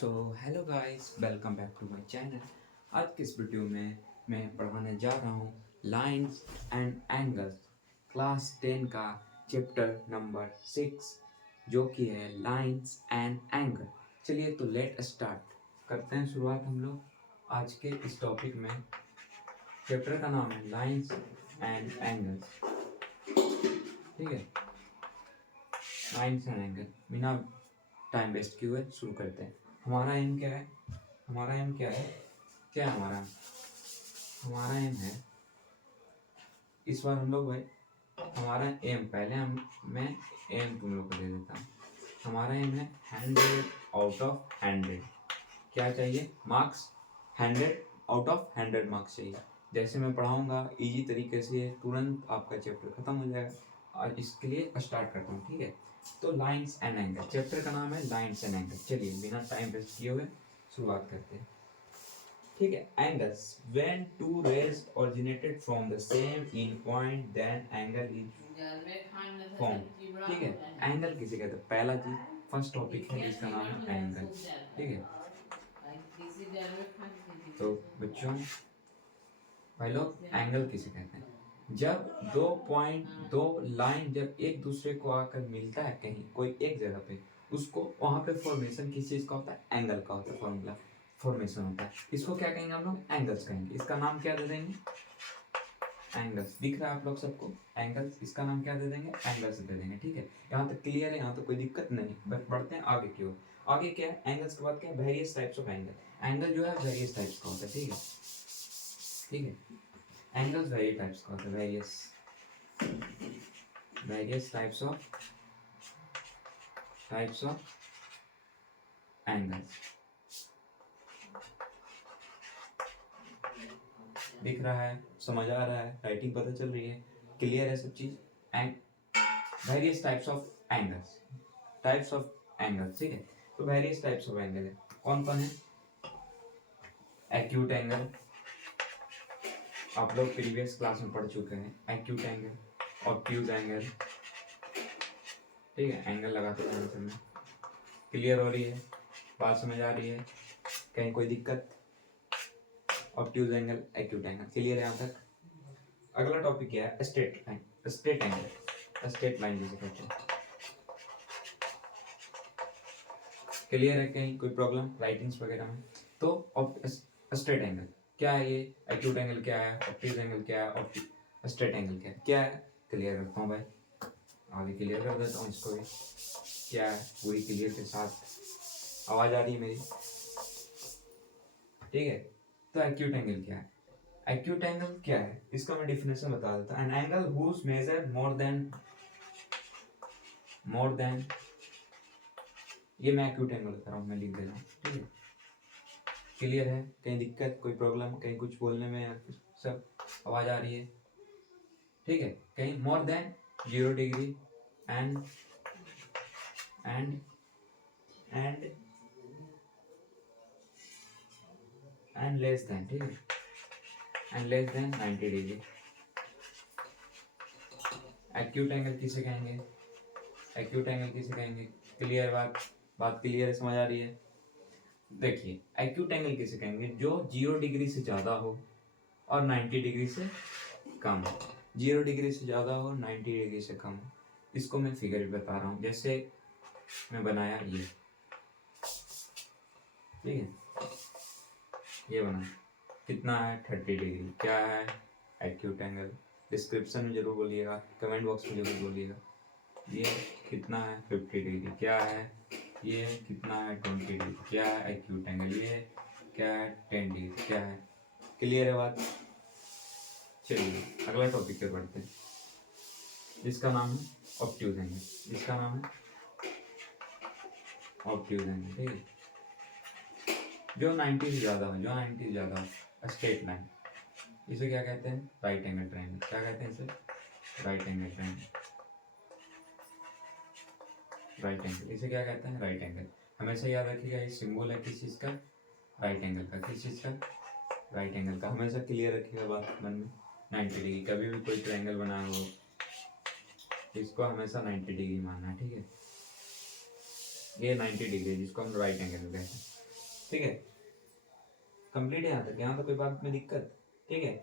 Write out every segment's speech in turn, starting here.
So hello guys, welcome back to my channel. आज की इस वीडियो में मैं पढ़ाने जा रहा हूँ लाइंस एंड एंगल्स, क्लास 10 का चैप्टर नंबर 6, जो कि है लाइंस एंड एंगल। चलिए तो लेट स्टार्ट करते हैं शुरुआत हम लोग आज के इस टॉपिक में। चैप्टर का नाम है लाइंस एंड एंगल्स, ठीक है। लाइंस एंड एंगल, बिना टाइम वेस्ट किए हुए शुरू करते हैं। हमारा एम क्या है? हमारा एम क्या है? क्या है हमारा? हमारा एम है, इस बार हम लोग भाई हमारा एम पहले मैं एम तुम लोग को दे देता हूँ। हमारा एम है 100 आउट ऑफ 100। क्या चाहिए? मार्क्स 100 आउट ऑफ 100 मार्क्स चाहिए। जैसे मैं पढ़ाऊंगा इजी तरीके से तुरंत आपका चैप्टर खत्म हो जाएगा। और इसके लिए स्टार्ट करता हूँ, ठीक है। तो लाइंस एंड एंगल, चैप्टर का नाम है लाइंस एंड एंगल। चलिए बिना टाइम वेस्ट किए हुए शुरुआत करते हैं, ठीक है। Angles, when two rays originated from the same in point then angle is form, ठीक है। एंगल किसे कहते हैं? पहला चीज, फर्स्ट टॉपिक है जिसका नाम है एंगल, ठीक है। तो बच्चों भाई लोग, एंगल किसे कहते हैं? जब दो पॉइंट, दो लाइन जब एक दूसरे को आकर मिलता है कहीं कोई एक जगह पे, उसको वहां पे फॉर्मेशन किस चीज का होता है? एंगल का होता है। फॉर्मूला फॉर्मेशन होता है, इसको क्या कहेंगे हम लोग? एंगल्स कहेंगे। इसका नाम क्या दे देंगे? एंगल्स। दिख रहा है आप लोग सबको? एंगल्स, इसका नाम क्या दे देंगे? एंगल्स दे देंगे, ठीक है। यहाँ तक क्लियर है? यहाँ तो कोई दिक्कत नहीं। बस बढ़ते हैं आगे की ओर। आगे क्या है? एंगल्स के बाद क्या है? Various types of angle. Angle जो है वेरियस टाइप्स का होता है, ठीक है, ठीक है। एंगल्स वेरियस टाइप्स का होता है, वेरियस टाइप्स ऑफ एंगल्स। दिख रहा है? समझ आ रहा है? राइटिंग पता चल रही है? क्लियर है सब चीज? And various types of angles, types of angles, ठीक है। तो वेरियस टाइप्स ऑफ एंगल है, कौन कौन है? एक्यूट एंगल, आप लोग प्रीवियस क्लास में पढ़ चुके हैं। एक्यूट एंगल, ऑब्ट्यूज एंगल, ठीक है। एंगल लगाते हैं आंसर में। क्लियर हो रही है? बात समझ आ रही है? कहीं कोई दिक्कत? Obtuse angle, acute angle, clear है यहाँ तक? अगला टॉपिक क्या है? Straight line, straight angle, straight line जिसे कहते हैं। क्लियर है? कहीं कोई प्रॉब्लम राइटिंग्स वगैरह में? तो स्ट्रेट एंगल क्या है? ये एक्यूट एंगल क्या है? ऑब्ट्यूज एंगल क्या है? स्ट्रेट एंगल क्या है? क्लियर करता हूँ भाई, आगे क्लियर कर देता हूँ इसको भी। क्या है पूरी क्लियर के साथ? आवाज आ रही है मेरी? ठीक है। तो एक्यूट एंगल क्या है? एक्यूट एंगल क्या है इसका मैं डिफिनेशन बता देता हूँ। An angle whose measure more than, ये मैं एक्यूट एंगल बता रहा हूँ, मैं लिख दे रहा हूँ, ठीक है। क्लियर है? कहीं दिक्कत, कोई प्रॉब्लम, कहीं कुछ बोलने में या फिर सब आवाज आ रही है? ठीक है। कहीं more than 0 degree and and and and less than, ठीक है, and less than 90 degree. Acute angle किसे कहेंगे? एक्यूट एंगल किसे कहेंगे? क्लियर बात क्लियर है? समझ आ रही है? देखिए, एक्यूट एंगल किसे कहेंगे? जो 0 डिग्री से ज़्यादा हो और 90 डिग्री से कम हो। 0 डिग्री से ज़्यादा हो, 90 डिग्री से कम हो। इसको मैं फिगर भी बता रहा हूँ, जैसे मैं बनाया ये, ठीक है, ये बना, कितना है? 30 डिग्री। क्या है? Acute angle. डिस्क्रिप्शन में जरूर बोलिएगा, कमेंट बॉक्स में जरूर बोलिएगा। ये कितना है? 50 डिग्री। क्या है? ये कितना है? 20 डिग्री। क्या है? Acute angle. ये क्या है? 10 डिग्री। क्या है? क्लियर है बात? चलिए अगला टॉपिक पे बढ़ते हैं, जिसका नाम है ऑब्ट्यूज एंगल। जिसका नाम है ऑब्ट्यूज एंगल, ठीक है। जो 90 से ज़्यादा हो, जो 90 से ज़्यादा हो, स्ट्रेट लाइन, इसे क्या कहते हैं? Right angle triangle. क्या कहते हैं इसे? Right angle triangle. Right angle, इसे क्या कहते हैं? Right angle. हमेशा याद रखिएगा, ये सिंबल है किस चीज़ का? राइट एंगल का। किस चीज़ का? राइट एंगल का। हमेशा क्लियर रखिएगा बात मन में। 90 डिग्री, कभी भी कोई ट्रायंगल बना हो इसको हमेशा 90 डिग्री मानना है, ठीक है। ये 90 डिग्री जिसको हम राइट एंगल कहते हैं। ठीक है, कंप्लीट है यहाँ तक कोई बात में दिक्कत? ठीक है,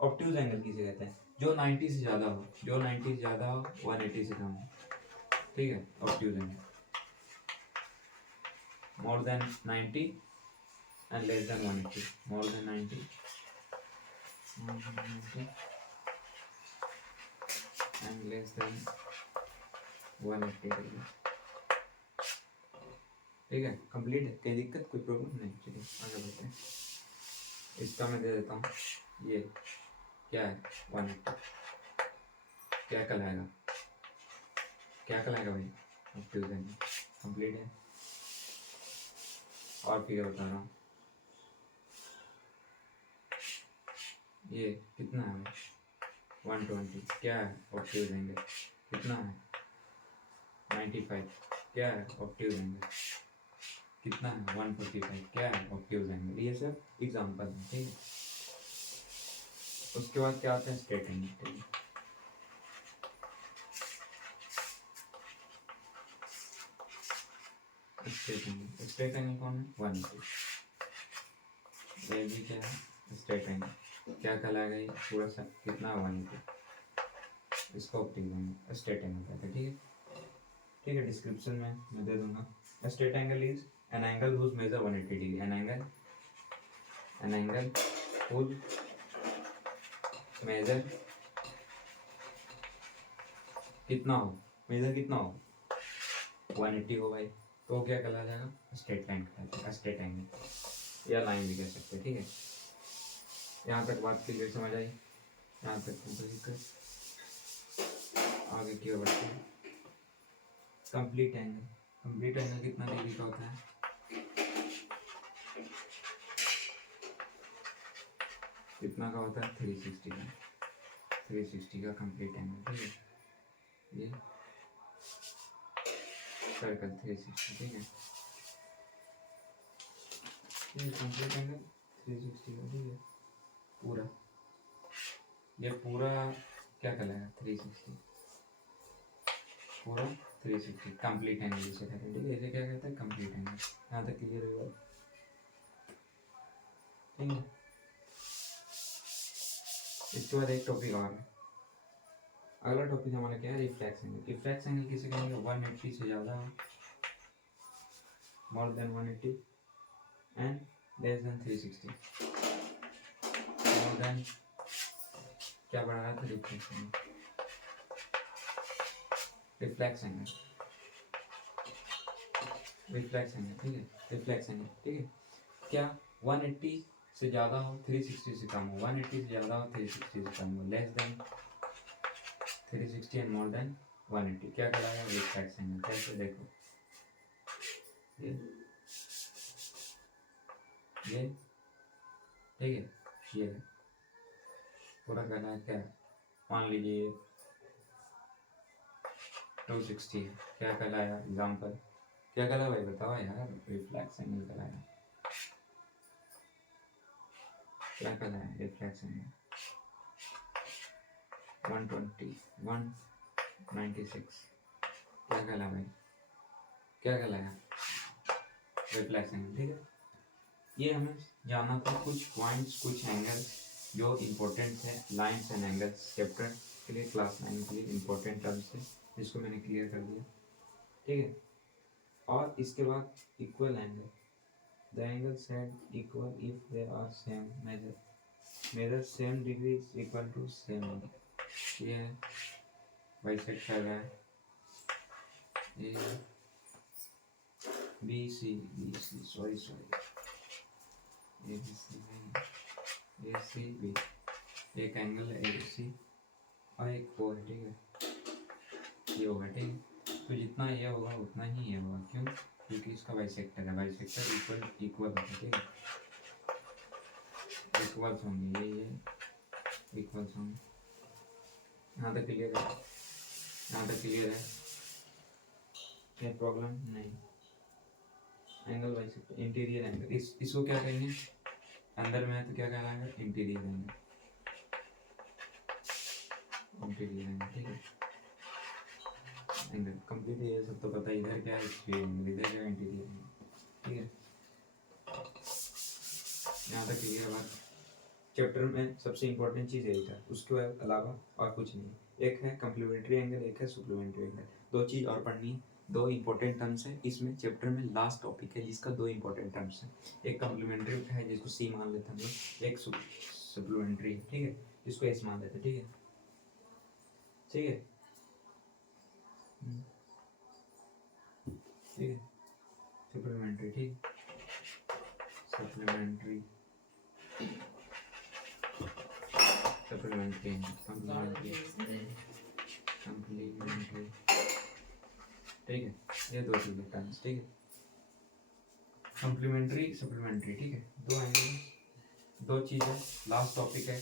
ऑब्ट्यूज एंगल किसे कहते हैं? जो 90 से ज़्यादा हो, जो 90 से ज़्यादा हो, 180 से कम हो, ठीक है, obtuse angle. More than 90 and less than 180, more than 90 and less than 180, ठीक है, कंप्लीट है, कोई दिक्कत कोई प्रॉब्लम नहीं। चलिए आगे बढ़ते हैं। इसका मैं दे देता हूँ, ये क्या है 180, क्या कहलाएगा, क्या कहलाएगा भाई? ऑब्ट्यूज एंगल कंप्लीट है। और फिगर बता रहा हूँ, ये कितना है भाई? 120, क्या है ऑब्ट्यूज एंगल? कितना है? 95, क्या है ऑब्ट्यूज एंगल? कितना है? 145, क्या है ऑब्ट्यूज एंगल? ये सब एग्जांपल है, ठीक है। उसके बाद क्या आता है? स्ट्रेट एंगल, ठीक है। स्ट्रेट एंगल कौन है? 180। ये भी क्या है? स्ट्रेट एंगल, क्या कहलाएगा ये पूरा सा? कितना? 180, इसको ऑब्ट्यूज एंगल, स्ट्रेट एंगल कहते हैं, ठीक है। ठीक है, डिस्क्रिप्शन में मैं दे दूंगा। Straight angle is an angle whose measure 180 degree, an angle whose measure कितना हो, मेजर कितना हो? 180 हो भाई, तो क्या कहला जाएगा? स्ट्रेट लाइन कहलाता है, स्ट्रेट एंगल या लाइन भी कह सकते हैं, ठीक है। यहाँ तक बात क्लियर समझ आई? यहाँ तक दिक्कत? आगे की ओर बढ़ते हैं। कंप्लीट एंगल, कंप्लीट एंगल कितना डिग्री का होता है? कितना का होता है? 360 का, 360 का कंप्लीट एंगल, ठीक है। ये सर्कल 360, ठीक है, ये कंप्लीट एंगल 360 का, ठीक है। पूरा ये पूरा क्या कहलाएगा? 360, पूरा 360 कंप्लीट एंगल जिसे कहते हैं, ठीक है। इसे क्या कहते हैं? Complete angle. यहाँ तक क्लियर होगा, ठीक है। इसके बाद एक टॉपिक और है, अगला टॉपिक हमारा क्या है? Reflex angle. रिफ्लेक्स एंगल किसे कहेंगे? 180 से ज़्यादा हो, more than 180 and less than 360, more than क्या बढ़ा रहा था? Reflex angle, reflex angle, reflex angle, ठीक है, रिफ्लेक्स एंगल, ठीक है। क्या 180 से ज़्यादा हो, 360 से कम हो, 180 से ज़्यादा हो, 360 से कम हो, less than 360 and more than 180, क्या कहलाएगा? Reflex angle. कैसे? देखो, ये ठीक है, ये पूरा कहना है क्या? मान लीजिए 260, क्या कहलाया? एग्जाम्पल क्या कहला भाई? बताओ यार, रिफ्लेक्स एंगल कहलाया, क्या कहलाया? रिफ्लेक्स एंगल 120, 196, क्या कहला भाई? क्या कहलाया? रिफ्लेक्स एंगल, ठीक है। ये हमें जानना था, कुछ पॉइंट्स, कुछ एंगल्स जो इम्पोर्टेंट है, लाइन्स एंड एंगल्स चैप्टर के लिए, क्लास 9 के लिए इम्पोर्टेंट टर्म्स है, जिसको मैंने क्लियर कर दिया, ठीक है। और इसके बाद equal angle, the angle set equal if they are same measure, measure same degree is equal to same angle. ये है बाइसेक्ट कर रहा है, ये B C sorry A B C B, एक एंगल है ए सी और एक ओ है, ठीक है। ये होगा, ठीक है। तो जितना ये होगा उतना ही ये होगा, क्यों? क्योंकि इसका बाइसेक्टर है, बाइसेक्टर इक्वल होगा, ठीक है, इक्वल्स होंगे, ये इक्वल्स होंगे। यहाँ तक क्लियर है? यहाँ तक क्लियर है? क्या प्रॉब्लम नहीं? एंगल बाइसेक्टर, इंटीरियर एंगल, इसको क्या कहेंगे? अंदर में है तो क्या कहलाएगा? इंटीरियर एंगल, इंटीरियर एंगल, ठीक है। एंगल कंप्लीट है, ये सब तो पता है। इधर क्या है? स्ट्रेट एंगल, इधर क्या है? इंटीरियर एंगल, ठीक है। यहाँ तक क्लियर है बात। चैप्टर में सबसे इम्पोर्टेंट चीज़ यही था, उसके अलावा और कुछ नहीं। एक है कम्प्लीमेंट्री एंगल, एक है सप्लीमेंट्री एंगल। दो चीज़ और पढ़नी है, दो इंपॉर्टेंट टर्म्स है इसमें। चैप्टर में लास्ट टॉपिक है जिसका दो इंपॉर्टेंट टर्म्स है, एक कम्प्लीमेंट्री है जिसको सी मान लेते हैं हम लोग, एक सप्लीमेंट्री, ठीक है, जिसको एस मान लेते हैं, ठीक है, ठीक है, ठीक है, सप्लीमेंट्री, ठीक, सप्लीमेंट्री, सप्लीमेंट्री, कम्प्लीमेंट्री, कम्प्लीमेंट्री, ठीक है, ये दो चीज़ें टर्म्स, ठीक है, कम्प्लीमेंट्री सप्लीमेंट्री, ठीक है, दो एंगल, दो चीज़ें, लास्ट टॉपिक है,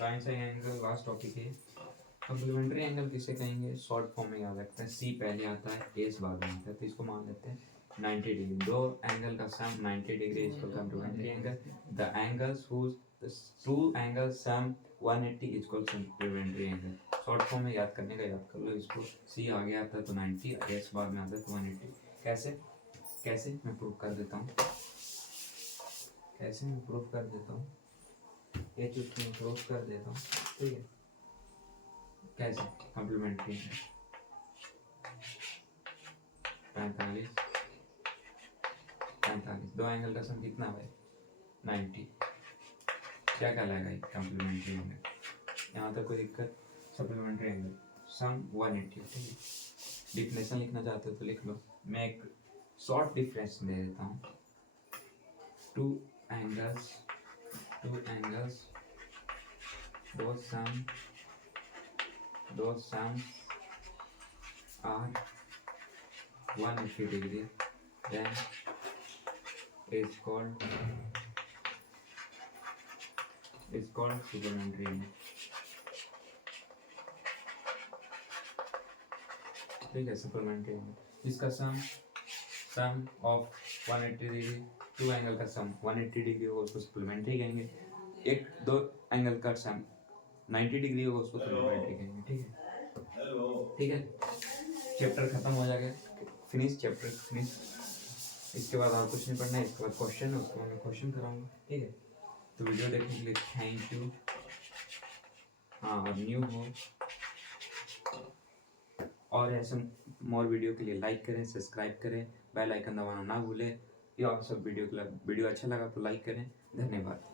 right side angle last topic है। कम्प्लीमेंट्री एंगल किसे कहेंगे, शॉर्ट फॉर्म में याद रखते हैं, सी पहले आता है, एस बाद में आता है, तो इसको मान लेते हैं 90 डिग्री। दो एंगल का सम 90 डिग्री, इसको complementary angle. The angles whose two angles sum 180 equal supplementary angle. Short form में याद करने का याद कर लो इसको, सी आगे आता है तो 90, एस बाद में आता है तो 180। कैसे कैसे मैं प्रूफ कर देता हूँ, कैसे मैं प्रूफ कर देता हूँ, ये चीज़ मैं प्रूफ कर देता हूँ, ठीक है, कैसे कम्प्लीमेंट्री है 45 45, दो एंगल का सम कितना है 90, क्या कहलाएगा ये कम्प्लीमेंट्री एंगल। यहाँ तक कोई दिक्कत, सप्लीमेंट्री एंगल सम 180, ठीक है। डिफिनेशन लिखना चाहते हो तो लिख लो, मैं एक शॉर्ट डिफरेंस दे देता हूँ। Two angles those sums are 180 degree, then is called supplementary angle, ठीक है, supplementary angle। इसका सम ऑफ 180 डिग्री, टू एंगल का सम 180 डिग्री होगा उसको सप्लीमेंट्री कहेंगे, एक दो एंगल का सम 90 डिग्री होगा उसको सप्लीमेंट्री कहेंगे, ठीक है, ठीक है। चैप्टर खत्म हो जाएगा, फिनिश चैप्टर फिनिश। इसके बाद और कुछ नहीं पढ़ना है, इसके बाद क्वेश्चन है, उसको मैं क्वेश्चन कराऊंगा, ठीक है। तो वीडियो देखने के लिए थैंक यू। हाँ, और न्यू हो और ऐसे मोर वीडियो के लिए लाइक करें, सब्सक्राइब करें, बेल आइकन दबाना ना भूलें। ये आप सब वीडियो अच्छा लगा तो लाइक करें। धन्यवाद।